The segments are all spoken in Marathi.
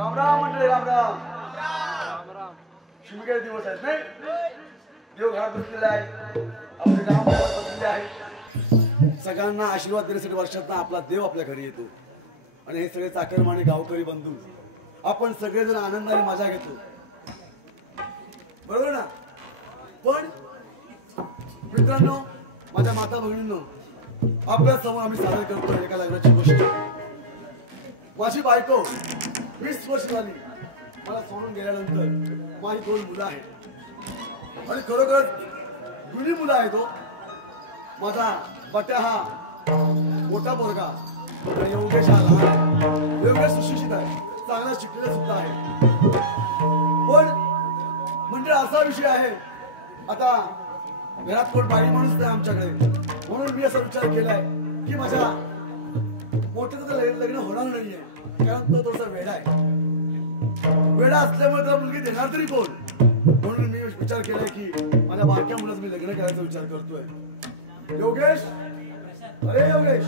राम राम मंडळी, राम राम राम. शिमगे दिवस आहेत नाही. देव घरात बसलेला आहे, आपले गाव बसलेले आहे. सगळ्यांना आशीर्वाद देण्यासाठी वर्षातून आपला देव आपल्या घरी येतो आणि हे सगळे चाकरमाने गावकरी बंधू आपण सगळेजण आनंदाने मजा घेतो, बरोबर ना. पण मित्रांनो, माझ्या माता बहिणींनो, आपल्या समोर आम्ही सादर करतो एका लग्नाची गोष्ट. माझी बायको 20 वर्ष झाली मला सोडून गेल्यानंतर माझी 2 मुलं आहेत आणि खरोखर दोन्ही मुलं आहेत. हो, माझा बट्या हा मोठा पोरगा आणि योगेश हा लहान आहे. योगेश सुशिक्षित आहे, चांगला शिकलेला सुद्धा आहे. पण म्हणजे असा विषय आहे, आता घरात कोण बाई माणूस नाही आमच्याकडे, म्हणून मी असा विचार केलाय की माझ्या मोठ्याचं लग्न होणार नाहीये, कारण तो थोडासा वेडा आहे. वेडा असल्यामुळे त्याला मुलगी देणार तरी कोण, म्हणून मी विचार केलाय की माझ्या बारक्या मुलाचं मी लग्न करायचा विचार करतोय. योगेश, अरे योगेश,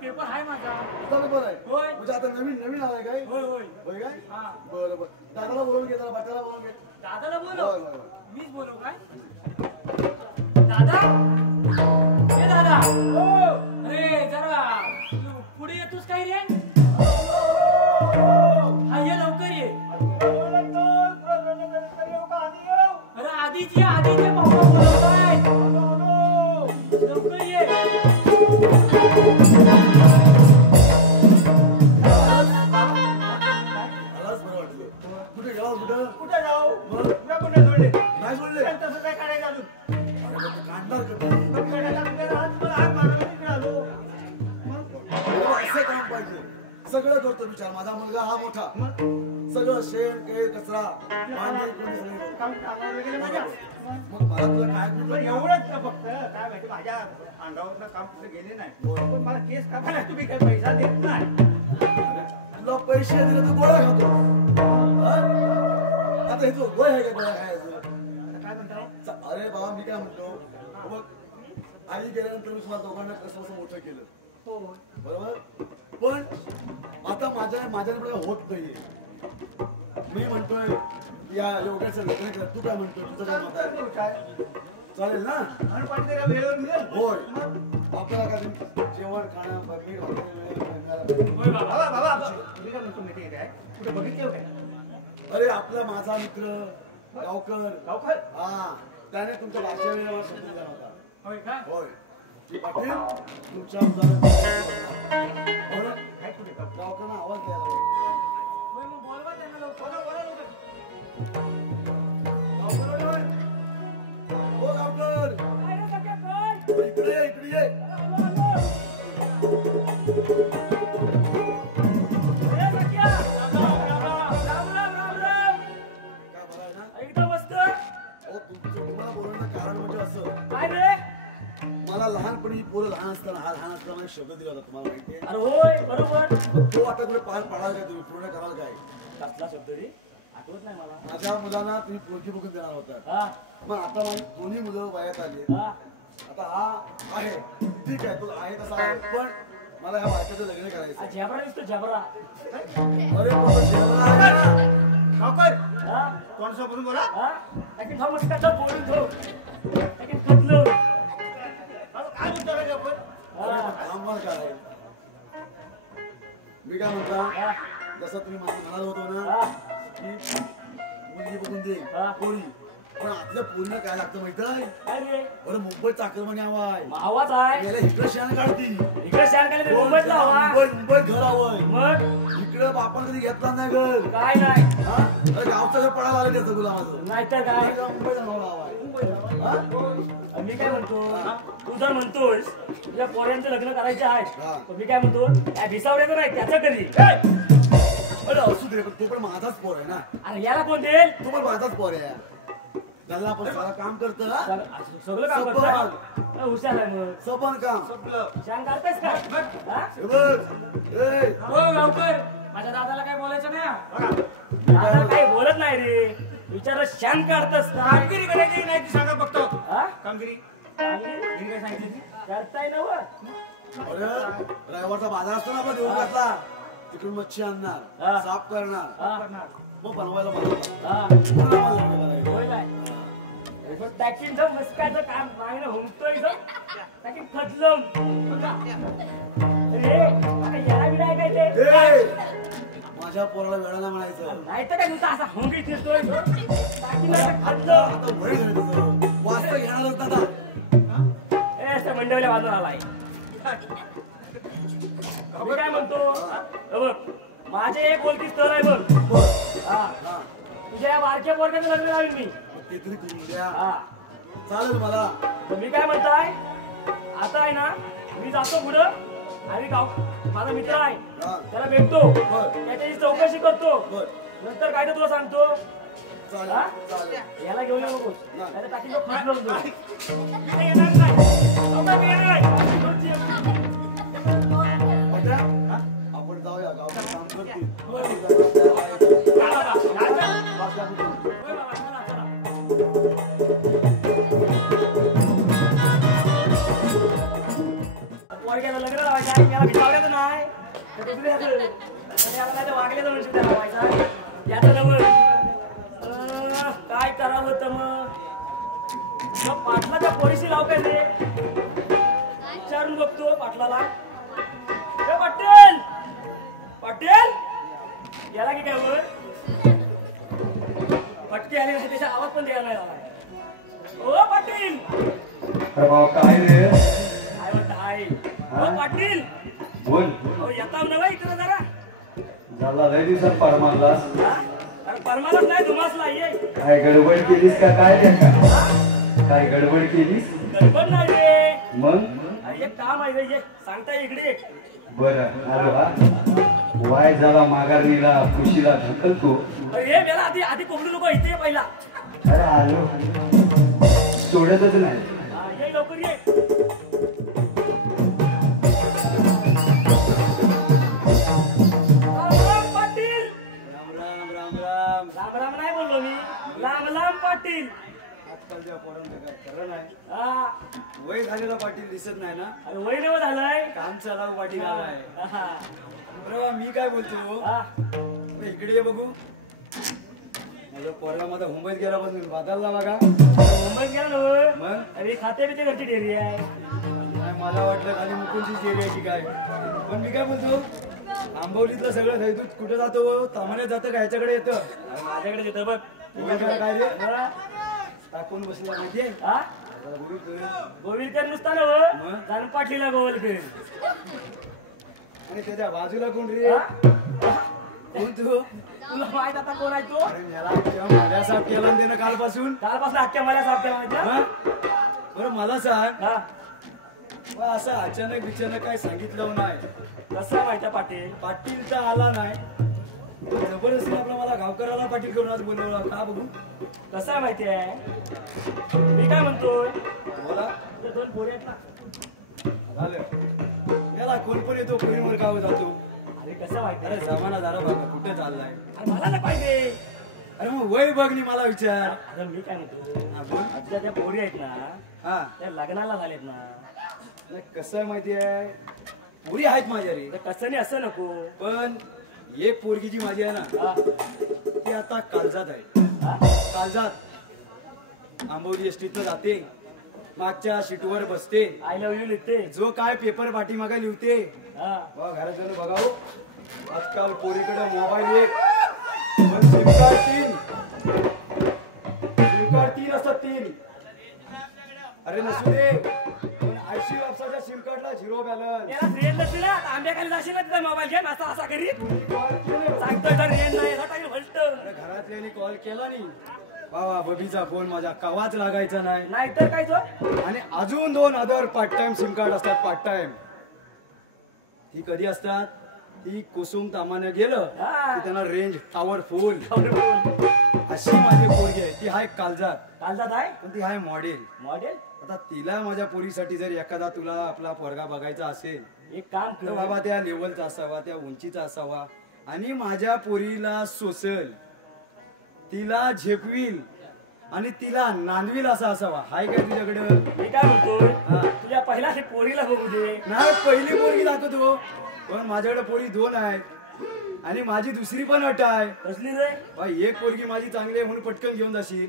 पेपर आहे माझा. बरोबर आहे. म्हणजे आता नवीन नवीन आलाय काय? होय होय होय काय? बरोबर. दादाला बोलून घे, जरा बट्याला बोलून घे. दादाला बोलव? मीच बोलव काय? दादा, हे दादा, अरे जरा पुढे येतोस काय रे? हा ये, लवकर ये. अरे आधीच ये, आधीच ये, पाहुणा बोलवताय. लवकर ये. कुठे जाऊ? कुठे सोडले? नाही सोडले. तसं काय करायचं अजून? काढणार कधी? असं काम पाहिजे. सगळं करतो विचार. माझा मुलगा हा मोठा, सगळं शेण केळ कचरा मग मला तुला काय एवढंच फक्त काय माहिती, माझ्या अंगावर काम कुठे गेले नाही, पण मला केस कापायला तुम्ही काही पैसा देत नाही. तुला पैसे दिले तर गोळ्या खातो. आता हे तू वय आहे का गोळ्या खायचं? काय म्हणता? अरे बाबा, मी काय म्हणतो, बघ आई गेल्यानंतर मी तुम्हाला दोघांना कसं कसं मोठं केलं, बरोबर. पण आता माझ्याकडे होत नाहीये. मी म्हणतोय या योगाचं लग्न कर. तू काय म्हणतो? तुझं काय मत आहे? चालेल ना? होय. आपल्याला काय जेवण खाणं अरे आपला माझा मित्र गावकर, हा, त्याने तुमच्या भाषा शब्द दिला होता. होय पाटील, तुमच्या गावकरांना आवाज द्यायला. हो गावकर, इकडे ये, इकडे ये. तुम्हाला बोलण्याचं कारण म्हणजे असं, मला लहानपणी पोरं लहान असताना मला शब्द दिला होता, तुम्हाला माहितीये? अरे होय, बरोबर. तो आता कुठे पार पाडाल काय, तुम्ही पूर्ण कराल काय? कसला शब्द रे? आठवत नाही मला. माझ्या मुलांना तुम्ही पोरगी बघून देणार होता. मग आता माझी दोन्ही मुलं वयात आली. आता हा आहे, ठीक आहे, तो आहे तसा आहे, पण मला ह्या बायकाचं लग्न करायचं. झेबरा दिसतो, झेबरा. अरे कोणसं बोला? बोलून ठेव. कटलं. काय म्हणतो आपण? काय मी काय म्हणता, जसं तुम्ही म्हणाल होतो ना की मुलगी बघून दे पोरी, पण आपल्या पोरीला काय लागतं माहित आहे? बरं, मुंबईत चाकरमानी आवाज आहे. याला इकडे शान काढती, इकडे शान काढली, मुंबईतला हवा. मुंबईत घर हवंय. मग इकडे बापान कधी घेतला नाही घर. काय नाही. अरे गावचं घर पडायला आलं त्याचं गुलामाचं. नाहीतर काय, मुंबईत हवा. मी काय म्हणतो, तू जर म्हणतोस तुझ्या पोऱ्यांचं लग्न करायचं आहे, मी काय म्हणतो, त्या भिसावड्याचं नाही त्याचं कधी. अरे असू दे, पण तो पण माझाच पोर आहे ना. अरे याला कोण देईल? तो पण माझाच पोर आहे. त्याला आपण सारा काम करतो, सगळं काम करतो. हुशार आहे मग. सबन काम शान काढतेस का? हो गावकर, माझ्या दादाला काय बोलायचं नाही. दादा काही बोलत नाही रे. विचार शान काढतस का कामगिरी करायची नाही ती सांगा फक्त हा? कामगिरी कामगिरी हिने काय सांगितलं ती? करताय ना व? अरे रविवारचा बाजार असतो ना आपला देऊळपासला तिकडून मच्छी आणणार हा. साफ करणार हा. मग बनवायला बनवणार हा. पुन्हा मला लग्न करायचं. होय काय? पण टाकींचं मस्काचं काम मागणं हुमतोय इथं. टाकीन खचलं. अरे, आता याला बिडाय काय ते? ए, माझ्या पोराला वेळाला म्हणायचं नाही तर काय नुसतं असा हुंगी फिरतोय. टाकीन असं खचलं. आता वय झालं तुझं वाचता घेणारच ना आता. ए, असं मंडवल्या बाजूला आलाय. मी काय म्हणतो हे बघ, माझे एक बोलती स्थळ आहे बघ. बरं. हा. तुझ्या या बारक्या पोरक्याचं लग्न लावीन मी. ते तरी करून द्या हा. चालेल मला तर मी काय म्हणताय आता आहे ना मी जातो पुढं आणि गाव माझा मित्र आहे हा. त्याला भेटतो बरं. त्याची चौकशी करतो बर नंतर काय ते तुला सांगतो चालेल हा? चालेल याला घेऊन येऊ नकोस नाही. त्याला टाकी लोक फाटलं होतं. मी येणार नाही. लवकर मी येणार नाही. पत्र्या, आपण जाऊया गावात काम करतील चला बाबा. बाकी आपण करू. होय बाबा, चला, चला. पोरग्याचं लग्न लावायचं आहे याला भिजावल्याचं नाही तर दुसऱ्याचं. आणि याला नाही तर वागल्याचं म्हणशील त्याला लावायचा याचं नवं काय करावं होतं मग पाटलाच्या पोरीशी लाव काय ते विचारून बघतो पाटलाला. ए पाटील पाटील याला की काय वर पटकी आली नसते त्याचा आवाज पण द्यायला नाही आला. ओ पाटील अरे भाऊ काय रे काय म्हणता आहे ओ पाटील बोल ओ येता नव्हे इकडे जरा झाला लय दिवसात पार मारलास हा? अरे परमालाच नाही धुमासला ये काय गडबड केलीस का काय रे का काय गडबड केलीस गडबड नाही रे मग अरे एक काम आहे रे ये सांगता इकडे बरं आलो हा वाय झाला माघारणीला खुशीला ढकलतो अरे ये मेला आधी आधी कोबडू नको इथे ये पहिला अरे आलो सोडतच नाही हा, ये लवकर ये राम राम पाटील राम राम राम राम राम राम नाही बोललो मी राम राम पाटील आजकालच्या पोरांचं काय खरं नाही हा वय झालेला पाटील दिसत नाही ना अरे वय नव झालंय काम चालावं पाटील आलाय हा. बरं मी काय बोलतो हा. मग इकडे ये बघू माझा पोरगा माझा मुंबईत गेला पासून बदलला बघा मुंबईत गेला नव मग अरे खाते बिते घरची डेअरी आहे काय मला वाटलं खाली मुकुंदची जेरी आहे की काय पण मी काय बोलतो आंबवलीतलं सगळं दूध कुठे जातो तामाण्यात जातं का ह्याच्याकडे येतं अरे माझ्याकडे येतं बघ काय रे हा? टाकून बसला माहितीये हा? गोविलकर नुसता नव मग? जाण पाटलीला गोवलकर आणि त्याच्या बाजूला कोण रे हा? कोण तू तुला माहित आता कोण आहे तो अरे मला अख्ख्या माझ्या साफ केलं ना त्यानं कालपासून कालपासून अख्ख्या मला साफ केला माहिती हा? बरं मला सांग हा बा, असं अचानक बिचानक काय सांगितलं नाही कसं आहे माहिती पाटील पाटील तर आला नाही पण जबरदस्ती आपला मला गावकराला पाटील करून आज बोलवला का बघू कसं आहे माहिती आहे मी काय म्हणतोय बोला तुझे दोन पोरे आहेत ना झालं याला कोण पण येतो कोणीवर गाव जातो अरे कसं माहिती अरे जमाना जरा बघा कुठे चाललाय अरे मला ना पाहिजे अरे मग वय बघ नी मला विचार अरे मी काय म्हणतो हा, बोल आजच्या त्या पोरी आहेत ना हा त्या लग्नाला झालेत ना नाही, कसं आहे माहिती आहे पुरी आहेत माझ्या रे तर कसं नाही असं नको पण एक पोरगी जी माझी आहे ना हा? ती आता काळजात आहे हा? काळजात आंबोली एसटीतनं जाते मागच्या सीटवर बसते आय लव्ह यू लिहिते जो काय पेपर पाठीमागा लिहते हा बघा घरात जाऊन बघावं आजकाल पोरीकडे मोबाईल एक पण सिम कार्ड तीन असतात तीन अरे नसू दे पण ऐंशी वर्षाच्या सिम कार्डला झिरो बॅलन्स याला रेंज नसली ना आता आंब्याखाली जाशील ना तिथं मोबाईल घेऊन असा असा करीत सांगतोय तर रेंज नाही याला टाकेल भलत अरे घरातल्यानी कॉल केला नाही बाबा बबीचा फोन माझ्या कवाच लागायचा नाही नाही तर काय तो आणि अजून 2 other part time SIM card असतात पार्ट टाइम ती कधी असतात ती कुसुम तामाने गेलं की त्यांना रेंज टॉवर फुल अशी माझी पोरगी आहे ती हाय कालजात कालजात आहे पण ती हाय मॉडेल मॉडेल आता तिला माझ्या पोरीसाठी जर एखादा तुला आपला पोरगा बघायचा असेल एक काम तर कर बाबा त्या लेवलचा असावा त्या उंचीचा असावा आणि माझ्या पोरीला सोसल तिला झेपवील आणि तिला नांदवील असा असावा. हाय काय तुझ्याकडं? मी काय म्हणतोय हा. तुझ्या पहिला ते पोरीला बघू दे. नाही, पहिली पोरगी दाखवतो, पण माझ्याकडे पोरी 2 आहेत आणि माझी दुसरी पण अट आहे. कसली रे? बाई, एक पोरगी माझी चांगली आहे म्हणून पटकन घेऊन जाशील,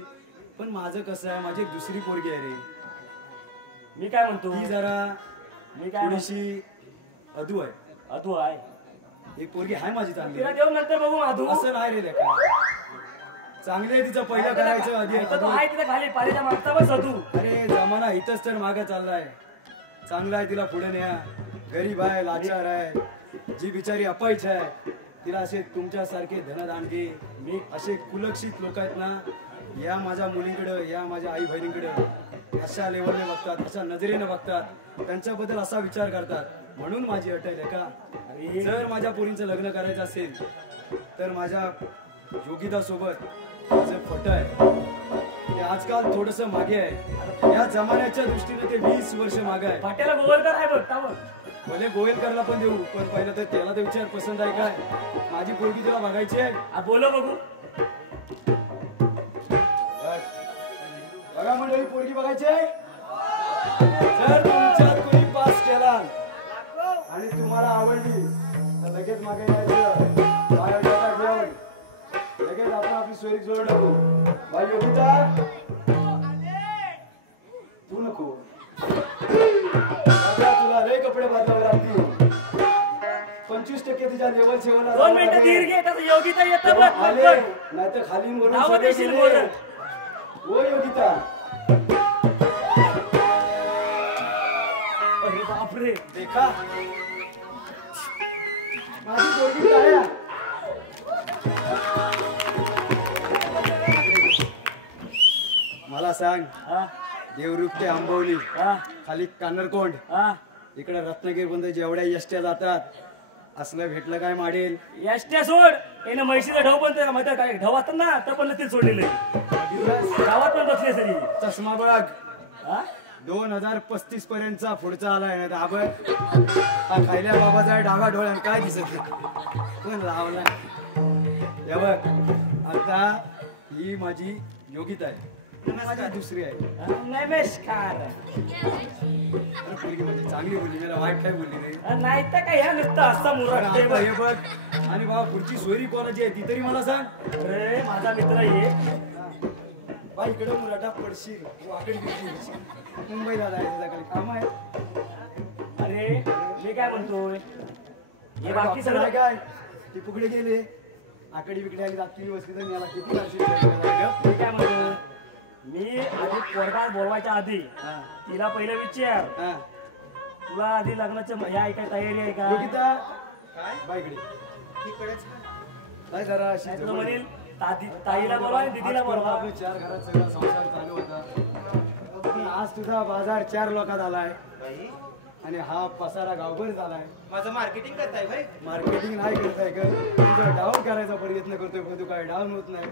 पण माझं कसं आहे, माझी एक दुसरी पोरगी आहे रे. मी काय म्हणतो ती जरा मी काय थोडीशी अधू आहे. अधू आहे. एक पोरगी आहे माझी चांगली. तिला देऊन नंतर बघू अधू. असं नाही रे लेका. चांगली आहे, तिचं पहिलं करायचं आधी तो अधू. आहे तिथे खाली पाण्याच्या मागचा बस अधू. अरे जमाना इथंच तर मागे चाललाय. चांगला आहे, तिला पुढे न्या. गरीब आहे, लाचार आहे, जी बिचारी अपायच आहे, तिला असे तुमच्यासारखे धनदांडगे मी असे कुलक्षित लोक आहेत ना, या माझ्या मुलीकडं, या माझ्या आई बहिणीकडं अशा लेवलने बघतात, अशा नजरेने बघतात, त्यांच्याबद्दल असा विचार करतात. म्हणून माझी अट आहे का, जर माझ्या पोरींचं लग्न करायचं असेल तर माझ्या योगिता सोबत माझं फट आहे. ते आजकाल थोडस मागे आहे, या जमान्याच्या दृष्टीने ते 20 वर्ष मागे आहे. फाट्याला गोवलकर आहे बघ का बघ. भले गोयलकरला पण देऊ, पण पहिलं तर त्याला तर विचार पसंत आहे काय. माझी पोरगी तुला बघायची आहे. बोलो बघू. बघा मंडळी, पोरगी बघायची आहे. जर तुमच्यात कोणी पास केला आणि तुम्हाला आवडली तर लगेच मागे यायचं. बायोडाटा घेऊन लगेच आपण आपली सोयरी जोड टाकू. बाई योगिता, तू नको. आता तुला लय कपडे बदलावे लागतील. 25% तिच्या लेवल 2 मिनिटं धीर घे. त्याचं योगिता येतं बघ. आले नाही तर खाली नावं वरून देशील बोलत. हो योगिता. अरे बापरे. देखा माझी पोरगी काय आहे? मला सांग, हा देवरुख ते आंबवली, हा खाली कानरकोंड, हा. इकडे रत्नागिरी बंद जेवढ्या एसट्या जातात, असलं भेटलं काय माडेल. एसट्या सोड. यानं म्हैशीचा ढव पण ते मध्ये काय ढव असतात ना, तर पण ते सोडलेलं गावात पण बसले सरी. चष्मा बघ, हा 2035 पर्यंतचा पुढचा आलाय ना दाबळ. हा खायल्या बाबाचा आहे, डावा डोळ्यात काय दिसत नाही, पण लावलाय. हे बघ, आता ही माझी योगिता आहे, माझी दुसरी आहे. नमस्कार. अरे पोरगी म्हणजे चांगली बोलली, मला वाईट काय बोलली नाही. नाही तर काय ह्या नुसतं असता पण मुरट आता हे बघ, आणि बाबा पुढची सोयरी कोणाची आहे ती तरी मला सांग. अरे माझा मित्र ये. बा इकडे मुलाटा पडशील, वाकडी बिकडी मुंबईला जायचं काही काम आहे. अरे मी काय म्हणतोय, हे बाकी डॉक्टर सगळं आहे काय, ती पुकडे गेले, आकडी बिकडी आली, दाखली बसली तर मला किती लागतील. मी काय म्हणतोय, मी आधी पोरगा बोलवायच्या आधी हा. तिला पहिलं विचार, हा. तुला आधी लग्नाचं हे आहे काय, तयारी आहे का? योगिता बाईकडे काय जरा अशी नाही तर जवळ ये. म्हणेल ताईला बोलवा आणि दीदीला आजपर्यंत बोलवा. आपले 4 घरात सगळा संसार चालू होता, पण आज तुझा बाजार 4 लोकात आलाय आणि हा पसारा गावभर झालाय. माझं मार्केटिंग करताय भाई. मार्केटिंग नाही करताय का, तुझा डाऊन करायचा प्रयत्न करतोय, पण तू काय डाऊन होत नाही.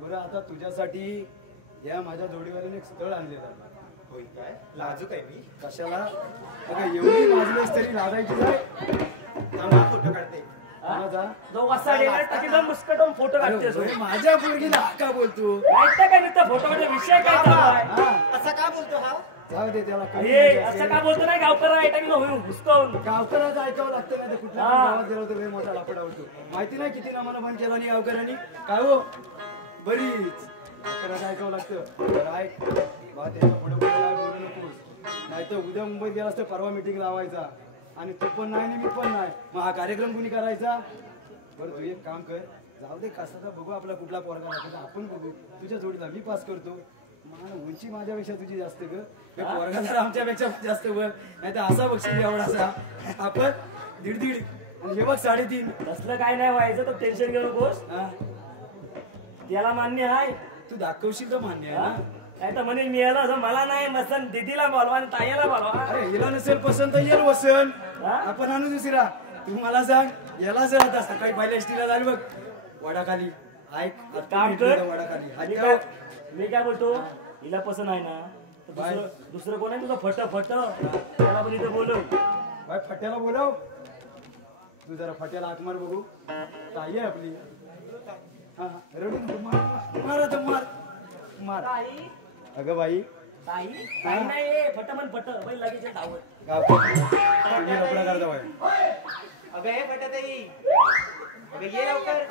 बरं, आता तुझ्यासाठी या माझ्या जोडीवाल्याने एक स्थळ आणलेलं आहे. होय काय लाजूक आहे मी. कशाला अगं, एवढी माजलेस तरी लादायची नाही. थांबा, फोटो काढते. कोणाचा? जो वाजता डेला टाकीला मुस्कटून फोटो काढतेस. अरे, माझ्या पोरगीला का बोलतो? नाही तर काय नुसतं फोटो काढते, विषय काय चालू आहे? हा, असा का बोलतो हा? जाऊ दे त्याला. कमी हे म्हणजे असं असेल. का बोलतो नाही, गावकर आहे टाकीला होईल हुसकावून. गावकराचं ऐकावं लागतं नाही तर कुठल्या पण हा. गावात गेलो तर लय मोठा लापडा होतो. माहिती नाही किती नामानं बंद केला नाही गावकऱ्यांनी. काय हो, बरीच गावकऱ्याचं ऐकावं लागतं. बरं ऐक बा, त्याच्या पुढे पुढे काय बोलू नकोस, नाही तर उद्या मुंबईत गेलास तर परवा मीटिंग लावायचा आणि तू पण नाही आणि मी पण नाही, मग हा कार्यक्रम कुणी करायचा? बरं, तू एक काम कर, जाऊ दे कसा बघू आपला कुठला पोरगा लागतो आपण बघू. तुझ्या जोडीला मी पास करतो. मला उंची माझ्यापेक्षा तुझी जास्त ग, हे पोरगा जर आमच्यापेक्षा जास्त बघ, नाही तर असा बघशील एवढासा आपण 1.5 आणि हे बघ 3.5. तसलं काय नाही व्हायचं, तर टेन्शन घेऊ नकोस. हा, त्याला मान्य आहे. तू दाखवशील तर मान्य आहे ना. नाही तर म्हणे मिळालं असं मला नाही, मसन दीदीला बोलवा आणि ताईला बोलवा. अरे हिला नसेल पसंत तर येईल वसन, हा? आपण आणू दुसरा. तू मला सांग, याला जर आता सकाळी पहिल्या एसटीला जाईल बघ वडाखाली, ऐक आता काम भेटलं कर. तर वडाखाली. मी हा, मी काय बोलतो, हिला पसंत आहे ना, तर दुसरं कोण आहे तुझं फट त्याला पण इथं बोलव. बाय फट्याला बोलव. तू जरा फट्याला आत्मार बघू, ताई आहे आपली. हा, रडू नको, मार आता, मार. ताई अगं बाई, ताई ताई नाही फटाफट फट बैल लगेच धावत तुम्ही लफडा करता बाई. अगं हे फटाताई अगं ये लवकर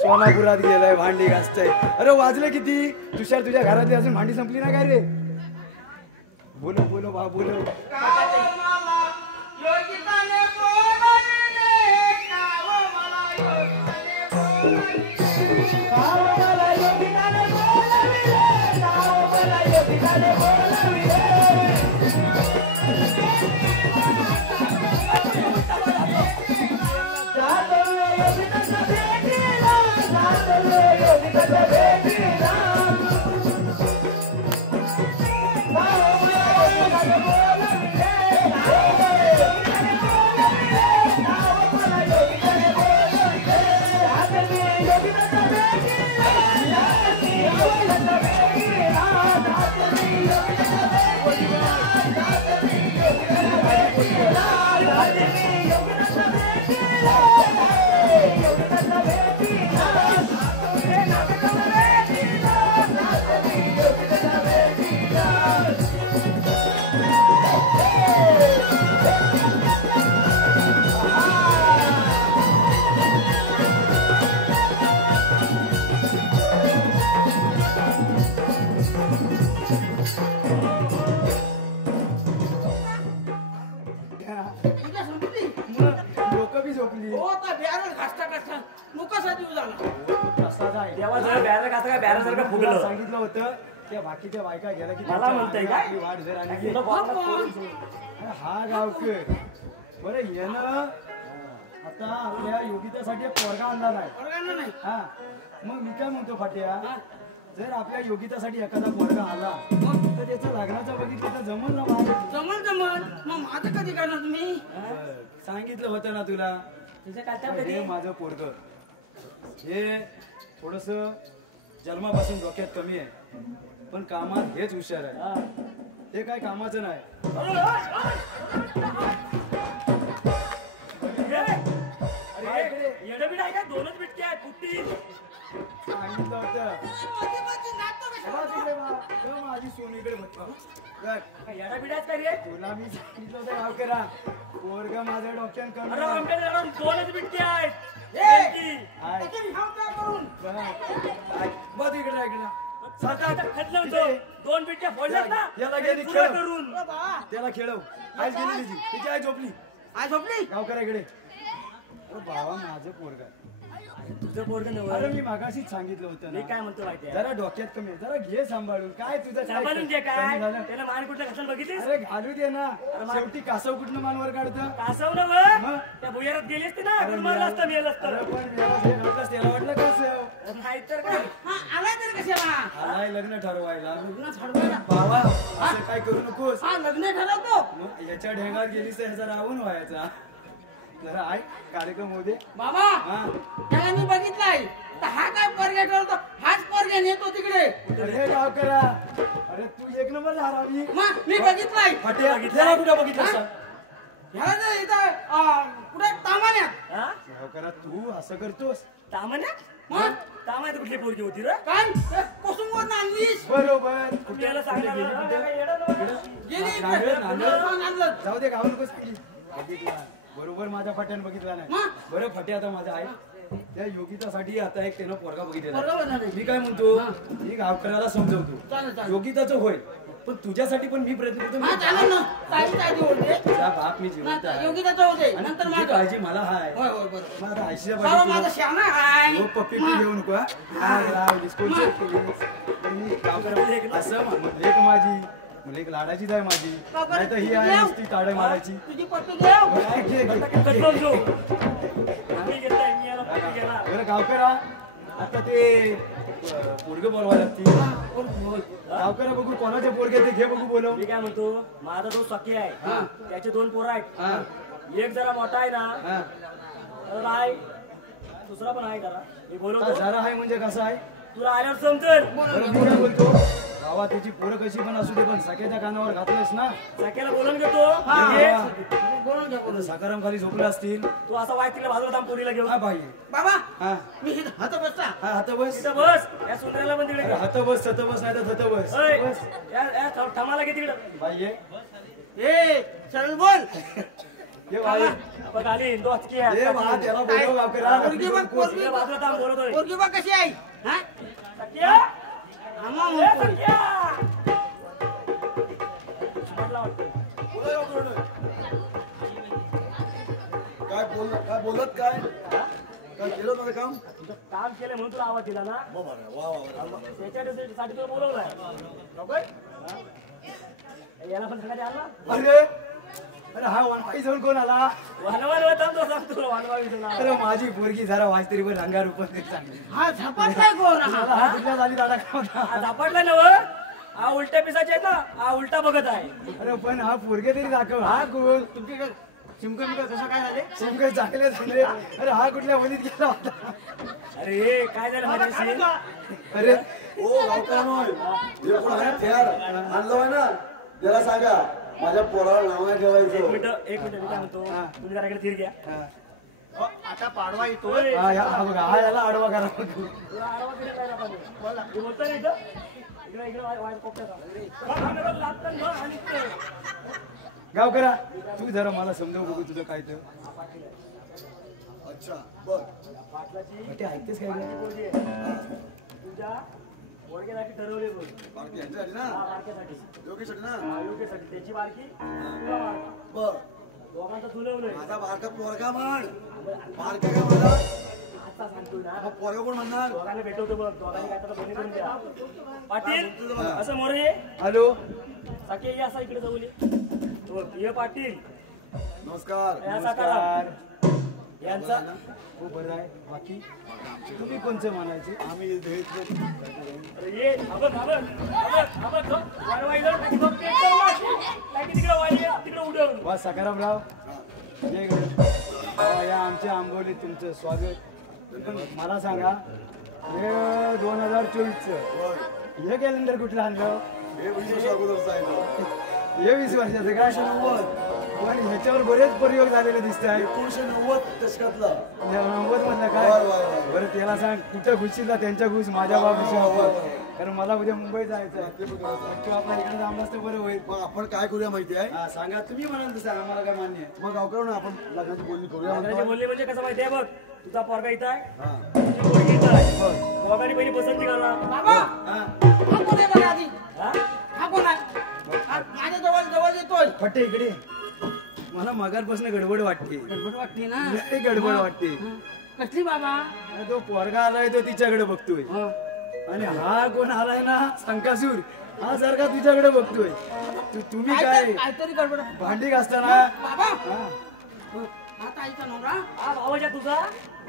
सोनापुरात गेलाय भांडी घासताय. अरे वाजले किती? तुषार तुझ्या घरातली अजून भांडी संपली ना काय रे? बोलो बा बोलो. लोक बी झोपली. तेव्हा जर बॅनर कसं काय बॅनर सारखं तुला फुगलं सांगितलं होतं त्या बाकीच्या बायका गेल्या की मला म्हणताय काय? आपली वाट जर आणली. तुला बॉल फोडून सोड. अरे हा गावकर बरं येणं आता आपल्या योगितासाठी एक पोरगा आणला नाही. हा मग मी काय म्हणतो फाट्या, जर आपल्या योगितासाठी एखादा पोरगा आला तर त्याचं लग्नाचं बघितलं तर जमल ना बाहेर? मग माझं कधी करणार तुम्ही? सांगितलं होतं ना तुला. तुझ्या काय हे माझं पोरग हे थोडस जन्मापासून डोक्यात कमी आहे पण कामात हेच हुशार आहे. ते काय कामाचं नाही. येडबीड आहे का? दोनच बिटके आहेत कुट्टी. सांगितलं होतं. चला तिकडे बा. चला माझी सोनीकडे बघ. बघ, येडबीड आहेत का रे? तुला मी सांगितलं होतं गाव करा पोरग माझ्या डोक्यात कमी अरे आहे. आमच्या दोनच बिटके आहेत. त्यांची. आहे. बघ इकडे इकडे आता खतलं होतो. दोन बिटक्या फोडल्यात ना याला गेली पुरा खेळ. करून त्याला खेळव. आईच गेली तिची. तिची आई झोपली. आज झोपली? गावकरा इकडे. अरे बाबा माझं पोरग आहे. तुझं पोरगं अरे नव्हतं. मी मागाशीच सांगितलं होतं मी ना. काय म्हणतो माहितीये? जरा डोक्यात कमी आहे. जरा घे सांभाळून. काय तुझं काय सांभाळून घे कमी काय झालं? त्याला मान कुठलं घासून बघितलीस? अरे घालू दे ना. शेवटी कासव कुठनं मानवर काढतं? कासव नव्ह मग? त्या भुयारात गेली असती ना अरे आपण मारलं असतं मेलं अरे असतं. पण मेला जे घातलंस त्याला वाटलं कासव. नाहीतर काय? आलाय तर कशाला? आलाय लग्न ठरवायला. लग्न ठरवायला. बाबा असं काय करू नकोस. लग्न ठरवतो. मग याच्या ढेंगात गेलीस तर ह्याचा राहून व्हायचा. जरा ऐक कार्यक्रम होऊ दे. बाबा हा त्याला मी बघितलाय. तर हा काय पोरग्या ठरवतो? हाच पोरग्या नेतो तिकडे. अरे गाव करा. अरे तू एक नंबर धारावी. मग मी बघितलाय. फाट्या त्याला कुठं बघितलं हा? सांग? ह्याला तर इथं कुठे तामान्यात. हा? गाव करा तू असं करतोस. तामान्यात? मग तामान्यात कुठली पोरगी होती रे? काय कोसुंबवरून आणलीस? बरोबर. आपल्याला सांगायला गेली लागलं, कुठं? काय येडं नव्हतं? गेली नांदेड, नांदेड. आणलं. जाऊ दे गाव नकोस गेली. बघितला बरोबर माझ्या फाट्यानं बघितला नाही. मग? बरं फाटे आता माझा आहे त्या योगितासाठी आता एक त्यानं पोरगा बघितलेला बरोबर आहे. झालं. मी काय म्हणतो मी गावकऱ्याला समजवतो चालेल, चालेल. योगिताचं होय पण तुझ्यासाठी पण मी प्रयत्न करतो. हा चालेल ना. ताजी ताजी होते. तुझा बाप मी जिवंत आहे योगिताचं होते. आणि नंतर तुझी माझं. काळजी मला हाय. होय होय बरोबर. मग आता आयशीच्या बाबा माझा पाठी श्यामा आहे. हो पप्पी पी घेऊ नको हा. काय राव, डिस्कोची केलीस. पण मी गावकऱ्या असं म्हणत लेक माझी मुली एक लाडाचीच आहे माझी. नाही तर ही आहे नुसती ताडे मारायची. तुझी पप्पी घेऊ. काय घे, घे. कटलो जो. आम्ही घेतलाय, मी याला पप्पी गेला. बरं गावकरा आता ते पोरगे बोलवायला लागतील. गावकरा बघू कोणाचे पोरगे ते घे बघू बोलव. मी काय म्हणतो माझा तो सखी आहे हा. त्याचे दोन पोरं आहेत. हा एक जरा मोठा आहे ना हा तर आहे दुसरा पण आहे जरा मी आता बोलवतो जरा आहे म्हणजे कसं आहे तुला आल्यावर समजेल. बरं मी काय बोलतो बाबा त्याची पोरं कशी पण असू दे पण सख्याच्या कानावर घातलेस ना. सख्याला बोलून घेतो बोलून घ्या आता सकाराम खाली झोपले असतील. तू असा वाय तिला बाजूला थांब पोरीला घेऊन. हा बाई बाबा हा मी हात बसता. हा हात बस. तिथं बस या सुंदराला पण तिकडे घे. हात बस सत बस नाही तर थत बस. ओय, बस या थांबाला घे तिकडं. बाई ये. ए सरळ बोल. ये बाई बघ आली दोचकी आहे. ये बा त्याला बोलव गावकरा. पोरगी बघ, पोरगी तिला बाजूला थांब बोलतोय. पोरगी बघ कशी आहे. हा सख्या आम्हा ए, म्हणतोय. सख्या म्हटलं वाटतं. बोला गावकरा. काय बोलत काय केलं माझं काम. काम केलं म्हणून तुला आवाज दिला ना. वा वा वा. त्याच्यासाठी तुला बोलवलंय. बरोबर? याला पण सगळ्यात आला. अरे अरे हा वानवाई जाऊन कोण आला. वानवाला थांबतो सांग तुला वानवा विषयला. अरे माझी पोरगी जरा वाच तरी पण रंगा रूपात चांगली. हा झपाटलाय कोण हा. हा कुठल्या झाली दादा का होता. आज आपटला नव हा उलट्या पिसाचे आहेत ना. हा उलटा बघत आहे. अरे पण हा पोरगे तरी दाखव. हा कोण तुमचे शिमका कसं काय झाले. समके चांगले झाले. अरे हा कुठल्या वनीत गेला होता. अरे काय झालं माझ्याशी. अरे ओ गावकरांनो हे कोण आहे तयार आणलं ना त्याला सांगा माझ्या पोराला नाव नाही ठेवायचं. एक मिनिट मी काय म्हणतो. तुम्ही जरा इकडे धीर घ्या. आता पाडवा येतो. ओय, हा बघा हा याला आडवा करा. तुला आडवा किती काय लागला नाही. बोला. तू बोलतोय ना इथं. इकडे वाईट पोपट्यात आला. लागतं ना आणि ते. गावकरा तू जरा मला समजावू बघू तुझं काय तर. अच्छा बर पाटलाची ते ऐकतेस काय गं? पोरगी आहे. तुझ्या पोरग्यासाठी ठरवले बोल. बारकी यांच्यासाठी ना हा, बारक्यासाठी. योगेसाठी ना. हा, योग्यसाठी त्याची बारकी तुला बारका. बर दोघांचं तुलवलंय. माझा बारका पोरगा म्हण. बारका काय म्हणा आता सांगतोय ना. मग पोरगा कोण म्हणणार. दोघांना भेटवतो बघ. दोघांनी काय त्याला बहिणी करून द्या. पाटील असं मोर ये. हॅलो साके ये असा इकडे जाऊ ये. पाटील नमस्कार. या सकाराम यांचा हो बरं आहे. बाकी तुम्ही कोणचं म्हणायचे. आम्ही अरे ये तिकडे उडवून. वा सकारामराव जय गणेश. या आमच्या आंबोलीत तुमचं स्वागत. मला सांगा हे 2024चं हे कॅलेंडर कुठलं आणलं. हे 20 वर्षाचं काय. पण ह्याच्यावर बरेच प्रयोग झालेले दिसत आहे. 1990 दशकातला 90 मधलं काय. बरं त्याला सांग कुठं घुसला त्यांच्या घुस माझ्या बाबूच्या. कारण मला उद्या मुंबई जायचं आहे. तू आपल्या इकडे थांबलास तर बरं होईल. मग आपण काय करूया माहिती आहे. सांगा तुम्ही म्हणाल तर सांगा मला काय मान्य आहे. मग गावकरांना आपण लग्नाची बोलणी करूया. लग्नाची बोलणी म्हणजे कसं माहिती आहे बघ. तुझा पोरगा इथं आहे. तुझी पोरगी इथं आहे. दोघांनी पहिली पसंती करा. बाबा हा कोण आहे बघा आधी. हा? हा कोण आहे. हा माझ्या जवळ येतोय. फटे इकडे. मला मागारपासून गडबड वाटते. गडबड वाटते ना. लय गडबड वाटते. कसली बाबा. अरे तो पोरगा आलाय तो तिच्याकडे बघतोय. आणि हा कोण आलाय ना संकासूर हा जर का तुझ्याकडे बघतोय. तुम्ही काय काहीतरी गडबड. भांडी घासताना. बाबा हा ताईचा नवरा. हा भावाच्या तुझा.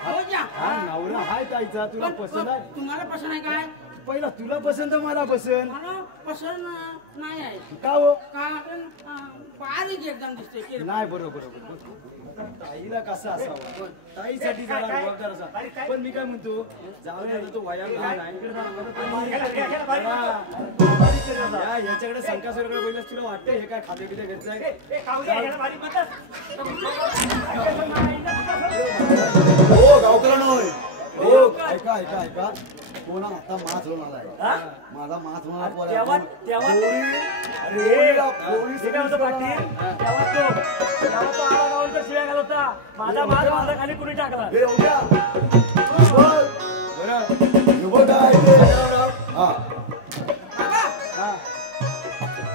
भाऊजा. हा नवरा हाय ताईचा. तुला पसंत आहे. तुम्हाला पसंत आहे काय. पहिला तुला पसंत मला पसंत. मला पसंत नाही आहे. का हो. का बारीक एकदम दिसते. नाही बरोबर ताईला कसा असावा. ताईसाठी जरा जबाबदार असा. पण मी काय म्हणतो जाऊया तो वया लहान आहे. याच्याकडे संकासुराकडे पहिलं तुला वाटतं हे काय खाते पिते घरचं आहे. हो गावकरांनो हो ऐका ऐका ऐका. कोणा आता मास होऊन आलाय. माझा मास होणार. तेव्हा तो आला गावात तर शिव्या घालत होता. माझा माझा खाली कुणी टाकला.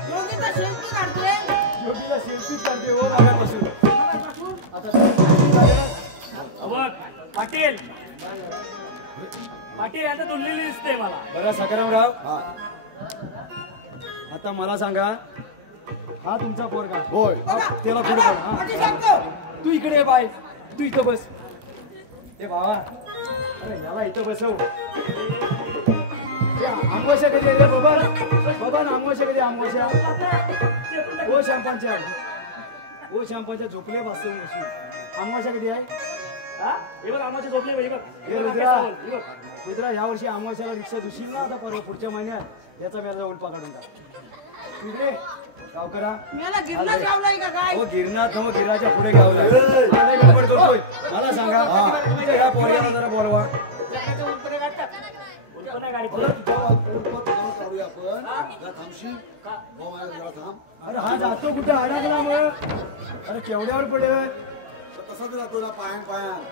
योगीचा शिल्पी काढतोय. योगीला शिल्पी काढते हो मागापासून. बघ पाटील पाटील आता दुललेली दिसते मला. बरं सकारामराव आता मला सांगा हा तुमचा पोरगा. होय त्याला पुढे पाटील सांगतो. तू इकडे ये बाय. तू इथं बस. ए बाबा अरे याला इथं बसव. आमवश्या कधी आहे बाबा. बाबा आमवश्या कधी. आमवश्या ओ शॅम्पांच्या झोपल्या बसून. आमवश्या कधी आहे. हे बघ आम्हाला झोपले बघ. हे रुद्रा मित्रा यावर्षी अमावस्याला रिक्षा दुशील ना आता परवा पुढच्या महिन्यात याचा मी आता उलपा काढून टाक तिकडे गावकरा मला गिरणार गावलाय का काय हो गिरनाथ हो गिराच्या पुढे गावलाय आले गडबड करतोय मला सांगा तुमच्या या पोरग्याला जरा बोलवा बरं, काढूया आपण जरा थांबशील भाऊ माझ्या जरा थांब अरे हा जातो कुठे अडकला मग अरे केवढ्यावर पडेल तसाच राहतो ना पायान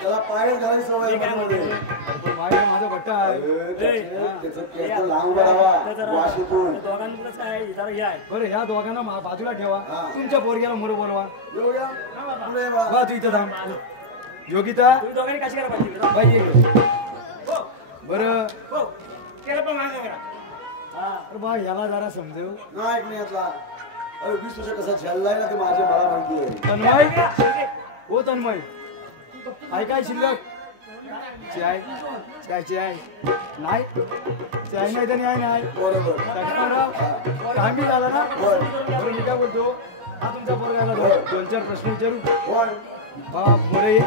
त्याला पायच घालायची सवय आहे मध्ये. माझा भट्टा आहे त्याचं केस तर लांब उभा राहावा वाशीतून दोघांनाच काय जरा हे आहे बरं ह्या दोघांना बाजूला ठेवा तुमच्या पोरग्याला मोर बोलवा एवढ्या पुढे बा. बा तू इथं थांब योगिता तुम्ही दोघांनी कशी करा पाहिजे बाई बरं अरे बा याला जरा समजव नाही ऐकणे यातला अरे 20 वर्ष कसा झेललाय ना ते माझे मला माहिती आहे तन्मय हो तन्मय काय शिल्लक चाय काय चाय नाही चाय नाही तर नाही बरोबर काम बी झाला ना बरं मी काय बोलतो हा तुमचा पोरगाला 2-4 प्रश्न विचारू कोण बाबा मोरे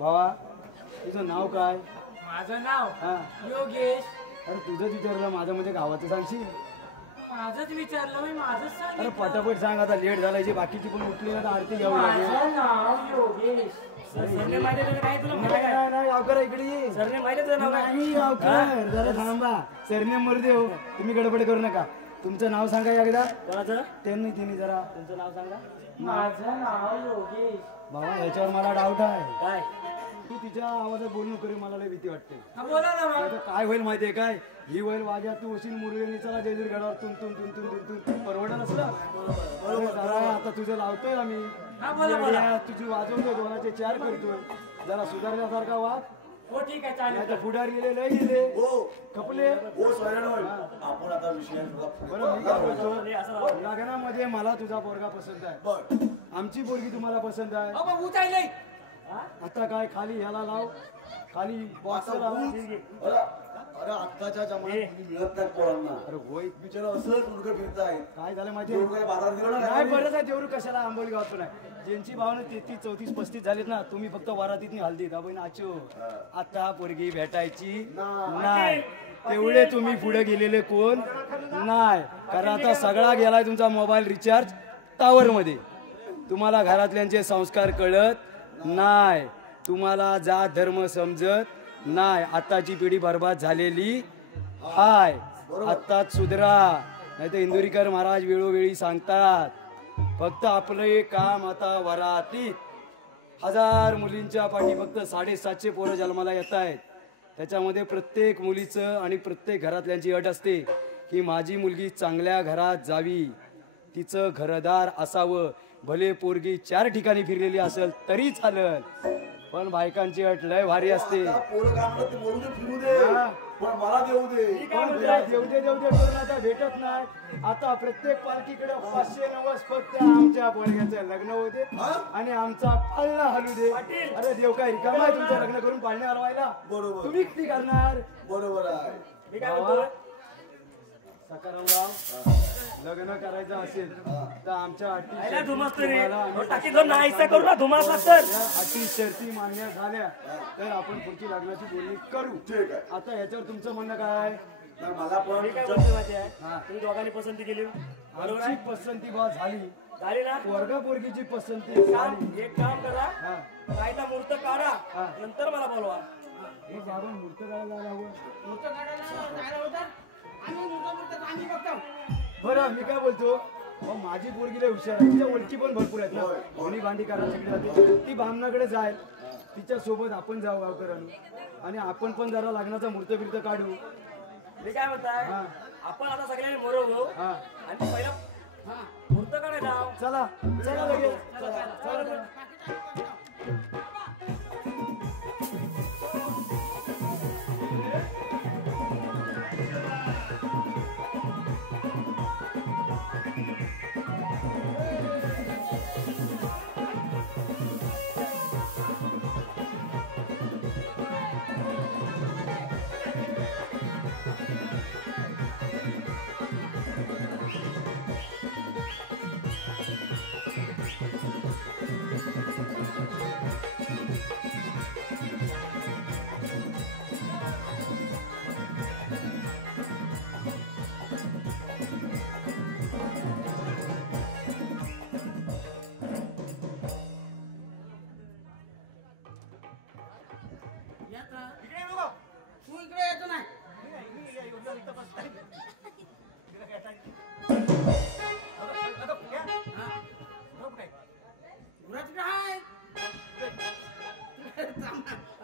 बाबा तुझं नाव काय माझं नाव हा योगेश अरे तुझंच विचारलं माझं म्हणजे गावाचं सांगशील माझंच विचारलं मी माझंच अरे सांगितलं पटापट सांग आता लेट झालायची बाकीची पण उठली ना तर आरती घ्यावी लागेल माझं नाव योगेश सरने माहिती नाही गावकर इकडे ये सरने माहिती नाही गावकर जरा थांबा सरने मरदे हो तुम्ही गडबड करू नका तुमचं नाव सांगा एकदा कोणाचं त्यांनी तिने जरा तुमचं नाव सांगा माझं नाव योगेश बाबा याच्यावर मला डाऊट आहे काय तू तिच्या आवाजात बोलू नको रे मला लय भीती वाटते हा बोला ना मग. आता काय होईल माहितीये काय ही होईल वाजा तू अशी मुरली चला जयदीर गडावर तुम तुम तुम तुम तुम तुम परवडलं असलं बरोबर जरा आता तुझं लावतोय आम्ही हा, बोला, बोला. येड्या, तुझी वाजवतोय दोनाचे 4 करतोय जरा सुधारण्यासारखा वाद हो ठीक आहे चालेल नाही तर पुढारी गेले लय गेले हो कपले हो सोयरण होईल आपण आता विषयात बरं मी काय बोलतो लग्नामध्ये मला तुझा पोरगा पसंत आहे बर आमची पोरगी तुम्हाला पसंत आहे अहो, उचाललंय. आता काय खाली ह्याला लाव खाली बॉक्स आता लाव अरे अरे आत्ताच्या जमान्यात मुली मिळत नाहीत पोरांना अरे होय बिचारा असंच मुलगा फिरतायत काय झालं माहिती तेवढं काय बाजारात गेलो ना नाही गावाला? बरंच आहे तेवढं कशाला आंबोली गावात पण आहे ज्यांची भावना 33, 34, 35 झालीत ना तुम्ही फक्त वरातीत हल्दी दाबून नाचो आता पोरगी भेटायची नाही तेवढे तुम्ही पुढे गेलेले कोण नाही कारण आता सगळा गेलाय तुमचा मोबाईल रिचार्ज टावर मध्ये तुम्हाला घरातल्यांचे संस्कार कळत नाही तुम्हाला जात धर्म समजत नाही आताची पिढी बर्बाद झालेली हाय आत्ताच सुधरा नाही तर इंदुरीकर महाराज वेळोवेळी सांगतात फक्त आपलं एक काम आता वरातीत 1000 मुलींच्या पाठी फक्त 750 पोरं जन्माला येत आहेत त्याच्यामध्ये प्रत्येक मुलीचं आणि प्रत्येक घरातल्यांची अट असते की माझी मुलगी चांगल्या घरात जावी तिचं घरदार असावं भले पोरगी 4 ठिकाणी फिरलेली असेल तरी चालेल पण बायकांची अट लय भारी असते आता पोरं काय म्हणतात ते मरू दे फिरू दे हा. पण मला देऊ दे पण तुला देऊ दे करून आता भेटत नाही आता प्रत्येक पालखीकडे 590 फक्त आमच्या पोरग्याचं लग्न होते आणि आमचा पाळणा हलू दे अरे देव काय रिकामा आहे तुमचं लग्न करून पाळणे हलवायला बरोबर. तुम्ही किती करणार बरोबर आहे मी काय म्हणतो सकारामराव लग्न करायचं असेल तर आमच्या अटी शर्ती मान्य झाल्या तर आपण पुढची लग्नाची बोलणी करू ठीक आहे आता याच्यावर तुमचं म्हणणं काय तर मला पण तुम्ही दोघांनी पसंती केली आमची पसंती बा झाली ना पोरगा पोरगीची पसंती झाली एक काम करा हा. कायदा मूर्त काढा हा. नंतर मला बोलवा हे बाबा मूर्त काढायला जायला हवं मूर्त काढायला जायला होतं. आम्ही मूर्त आम्ही बघतो बरं मी काय बोलतो अहो, माझी पोरगी लय हुशार आहे तिच्या ओळखी पण भरपूर आहेत ना कोणी भांडी करायला जाते ती बामणाकडे जाईल तिच्या सोबत आपण जाऊ गावकऱ्यांनी आणि आपण पण जरा लग्नाचा मूर्त बिर्त काढू मी काय म्हणताय हा. आपण आता सगळ्यांनी मोरवू हा आणि पहिला मूर्त काढायला चला चला लगेच चला तू इकडे येतो नाही गुराची काय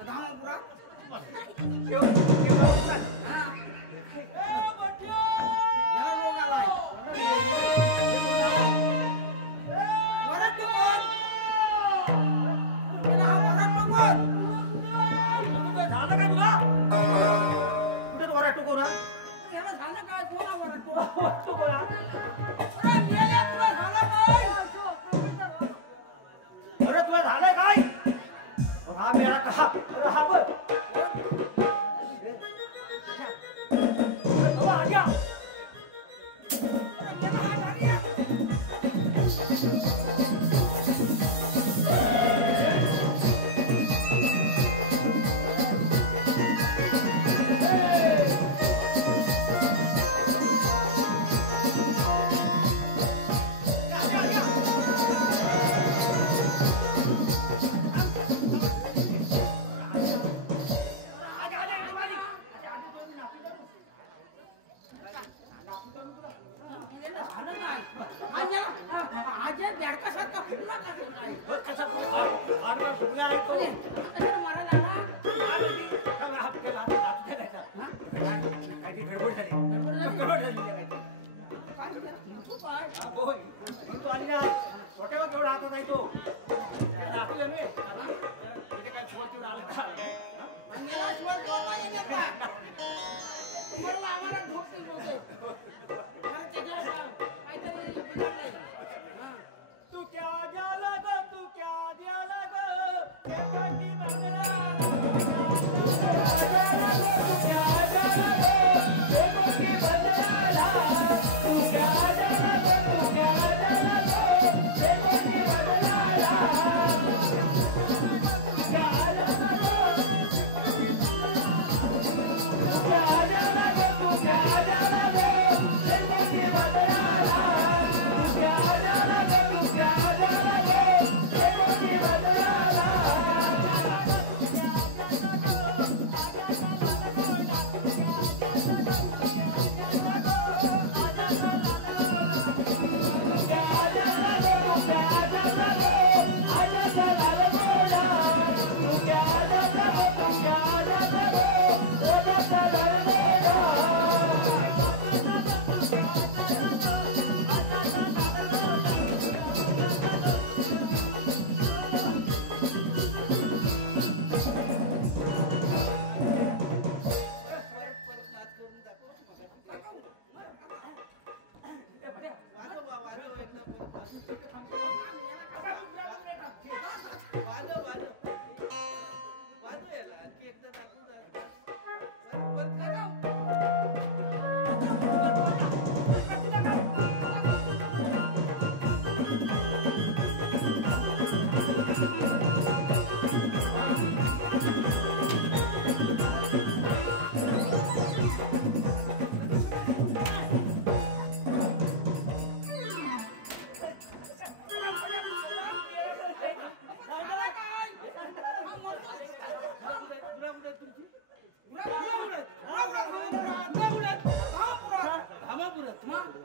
धामा याला रोग आलाय वरट कोण त्याला हा वरट कोण झालं काय तुला कुठे ओरडतो कोणा याला झालं काय कोण वरट वाटतो कोणा अरे मेल्या तुला झालं काय अरे तुला झालंय काय हा मेरा कहा अरे हा बघ आ गया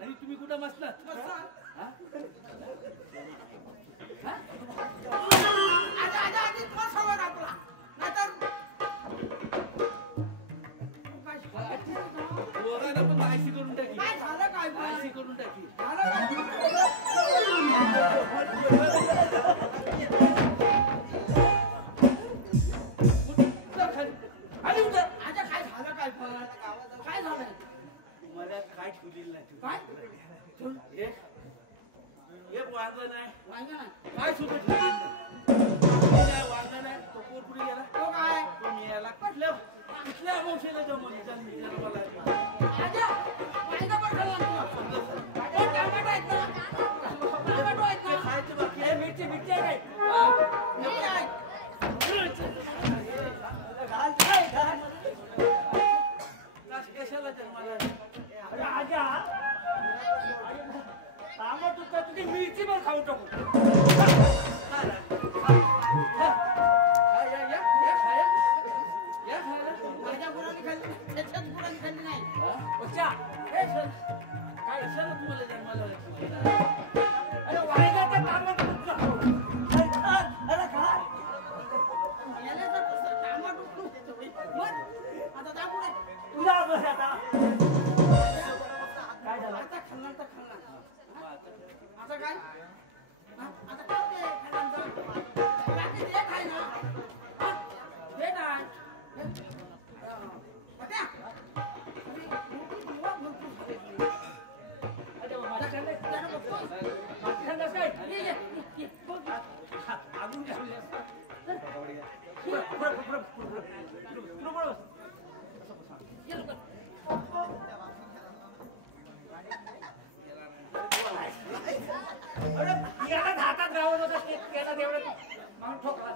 आणि तुम्ही कुठं बसलात पण माहिती करून टाकी माहिती करून टाकी मला काय ठेवलेलं नाही एक वाजलं नाही काय सुद्धा ठेवलेलं नाही वाजलं नाही तो कोण कुठे गेला तो मी याला कुठल्या मोठ्याला जमवली मला खायचं बाकी आहे मिरची मिरची आहे कशाला जन्माला राजा तांबट तुझी मिरची पण खाऊन टाकू माझ्या मुलाने खाल्ली बस आता काय झालं आता खाल्ला तर खाल्ला आता काय आता काय ते खाल्ला बाकी ते खाय ना दे ना पट्या अजून काय हातात राहत होता केला तेवढं मग ठोकला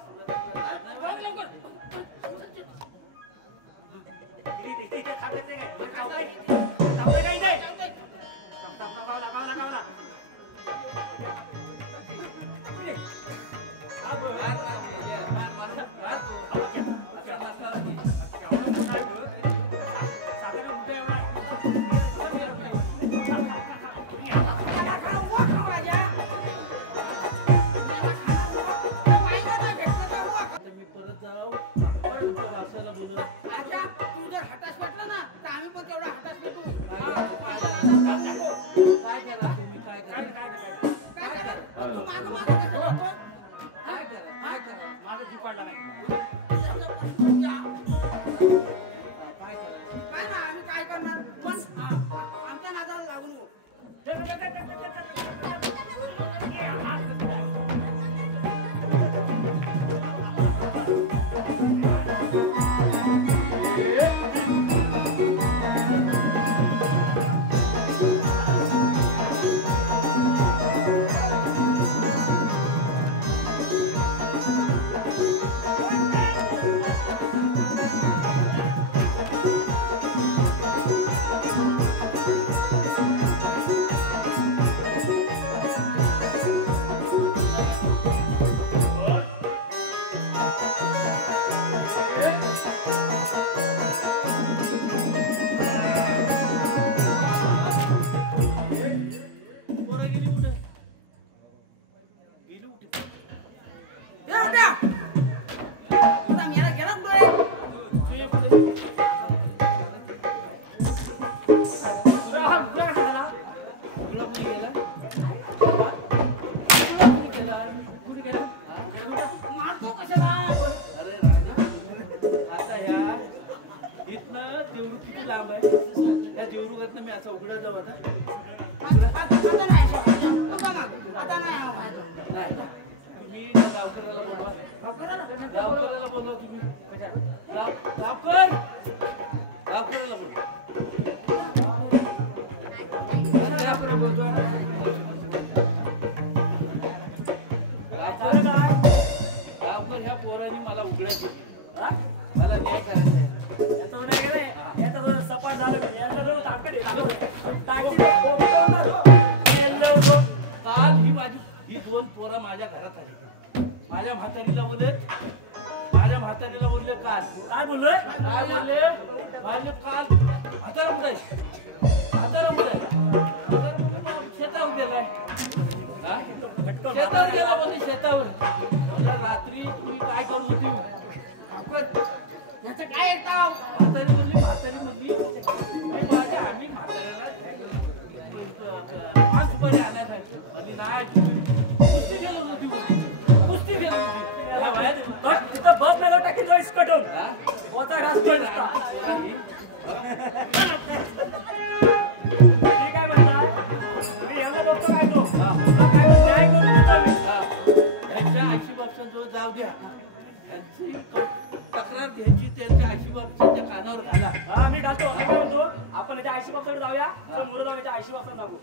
तक्रार घ्यायची त्यांच्या आशीबाबच्या कानावर घाला. हा मी घालतो. काय म्हणतो आपण याच्या आशीबाबकडे जाऊया मोर जाऊ याच्या आशीबाबला जाऊ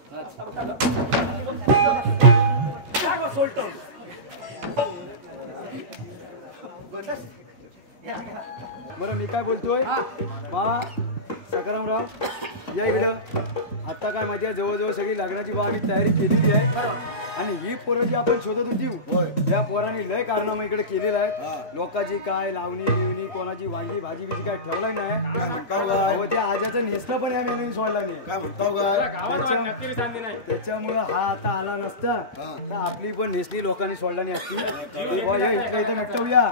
सोलतो. बरं मी काय बोलतोय मा सकारामराव या इकडं. आता काय माझ्या जवळजवळ सगळी लग्नाची बा आम्ही तयारी केलेली आहे आणि ही पोरं जी आपण शोधत होती या पोरांनी लय कारनामा इकडे केलेला आहे. लोकांची काय लावणी बिवणी कोणाची वांगी भाजी बिजी काय ठेवलाय नाही. त्या आजाचं नेसलं पण या मेनूने सोडला नाही. त्याच्यामुळे हा आता आला नसता तर आपली पण नेसली लोकांनी सोडला नाही असती. इथं भेटवूया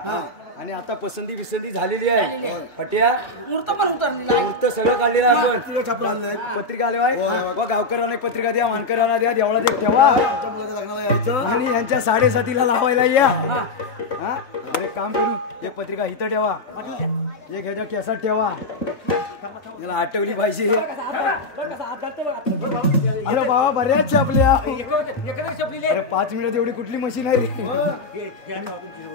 आणि आता पसंती झालेली आहे फट्या मूर्त पण उतरलेला आहे. मूर्त सगळं काढलेलं आहे आपण पत्रिका आले आहे गावकऱ्यांना एक पत्रिका द्या मानकऱ्यांना द्या देवळात एक ठेवा आणि यांच्या 7:30 लावायला या हा अरे काम करू एक पत्रिका इथं ठेवा एक ह्याच्या केसात ठेवा याला आठवली पाहिजे अरे बाबा बऱ्याच छापल्या अरे 5 मिनिटात एवढी कुठली मशीन आहे रे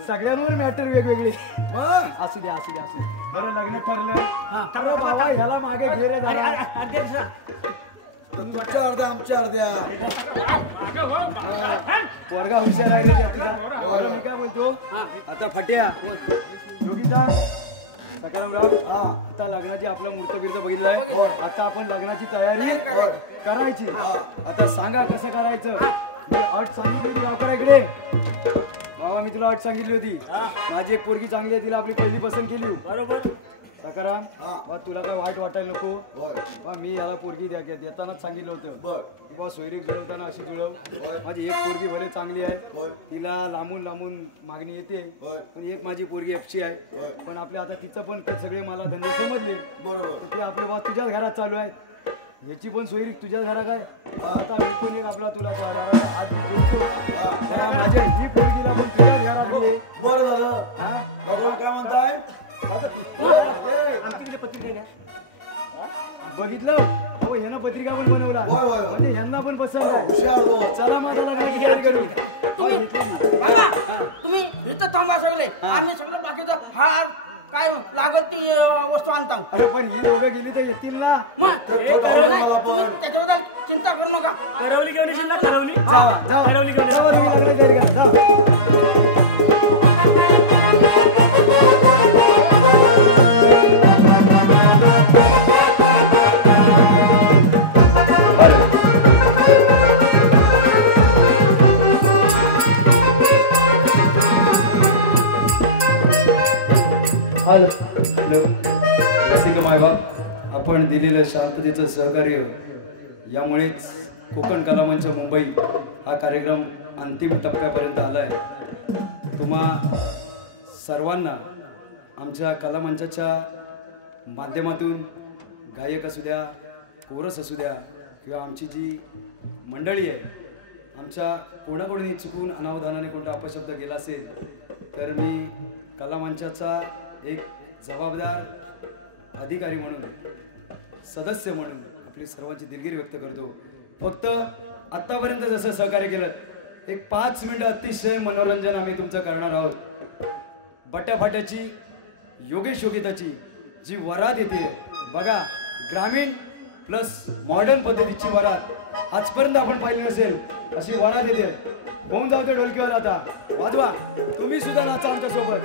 सगळ्यांवर मॅटर वेगवेगळे असू द्या बरं लग्न ठरलं अरे बाबा ह्याला मागे घे रे जरा तुमच्या अर्ध्या आमच्या अर्ध्या पोरगा हुशार आहे रे तुझा मी काय बोलतो आता फट्या योगिता सकारामराव आता लग्नाची आपला मुहूर्त बिर्त बघितलाय आता आपण लग्नाची तयारी करायची आता सांगा कसं करायचं मी अट सांगितली होती गावकऱ्याकडे बाबा मी तुला अट सांगितली होती माझी एक पोरगी चांगली आहे तिला आपली पहिली पसंत केली बरोबर सकाराम बा तुला काय वाईट वाटायला नको बा मी याला पोरगी देतानाच सांगितलं होतं की बा सोयरीक जुळवताना अशी जुळव माझी एक पोरगी भले चांगली आहे तिला लांबून मागणी येते पण एक माझी पोरगी एफची आहे पण आपल्या आता तिचं पण सगळे मला धंदे समजले बरोबर ते आपले बा तुझ्याच घरात चालू आहे ह्याची पण सोयरीक तुझ्याच घरात आहे आता विकून एक आपला तुला हात माझ्या ही पोरगीला पण तुझ्याच घरात बरं झालं भगवान काय म्हणताय बघितलं हो ह्यानं पत्रिका पण बनवला म्हणजे ह्यांना पण पसंत आहे चला माझा लग्नाची तयारी करू तुम्ही इथं थांबा सगळे आम्ही सगळं बाकीचं हार काय लागल ती वस्तू आणता अरे पण ही दोघं गेली तर येतील ना त्याच्याबद्दल चिंता करू नका करवली घेऊन येशील ना करवली करवली घेऊन लग्नाची तयारी करा आपण दिलेलं शांततेचं सहकार्य यामुळेच कोकण कला मंच मुंबई हा कार्यक्रम अंतिम टप्प्यापर्यंत आलाय तुम्हा सर्वांना आमच्या कला मंचाच्या माध्यमातून गायक असू द्या कोरस असू द्या किंवा आमची जी मंडळी आहे आमच्या कोणाकडून चुकून अनावधानाने कोणता अपशब्द गेला असेल तर मी कला मंचाचा एक जबाबदार अधिकारी म्हणून सदस्य म्हणून आपली सर्वांची दिलगिरी व्यक्त करतो फक्त आतापर्यंत जसं सहकार्य केलं एक 5 मिनिटं अतिशय मनोरंजन आम्ही तुमचं करणार आहोत बट्याफाट्याची योगेश योगिताची जी वरात येते बघा ग्रामीण प्लस मॉडर्न पद्धतीची वरात आजपर्यंत आपण पाहिली नसेल अशी वरात येते होऊन जाऊ ते ढोलकीवर आता वाजवा तुम्ही सुद्धा नाचा आमच्या सोबत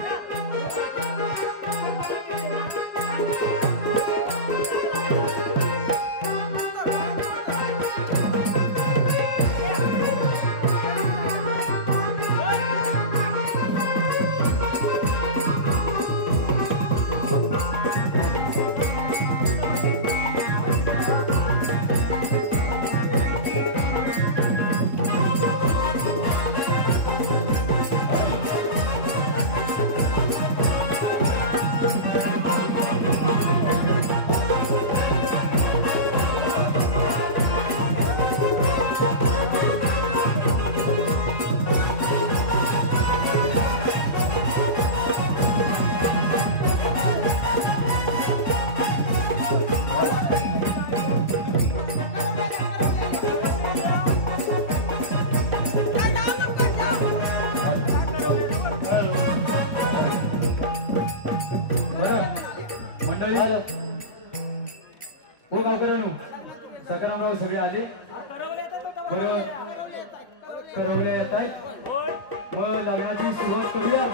सकारामराव सगळे आले करवले येत आहेत मग लग्नाची सुरुवात करूया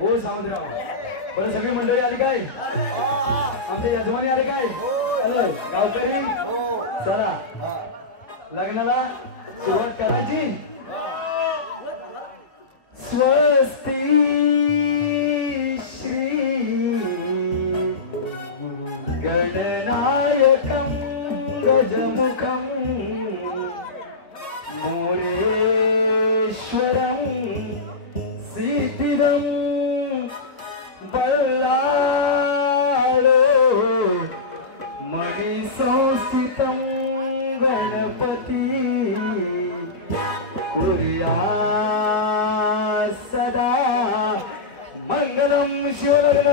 हो सावंतराव बरं सगळी मंडळी आली काय आमचे यजमानी आले काय हॅलो गावकरी चला लग्नाला सुरुवात करायची स्वस्ती श्री गणनायकं गजमुखं मोरेश्वरं सिद्धिदं बल्लाळो मणिसंस्थितं गणपति कुर्या सदा मंगलं शिवलग्न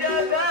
जगा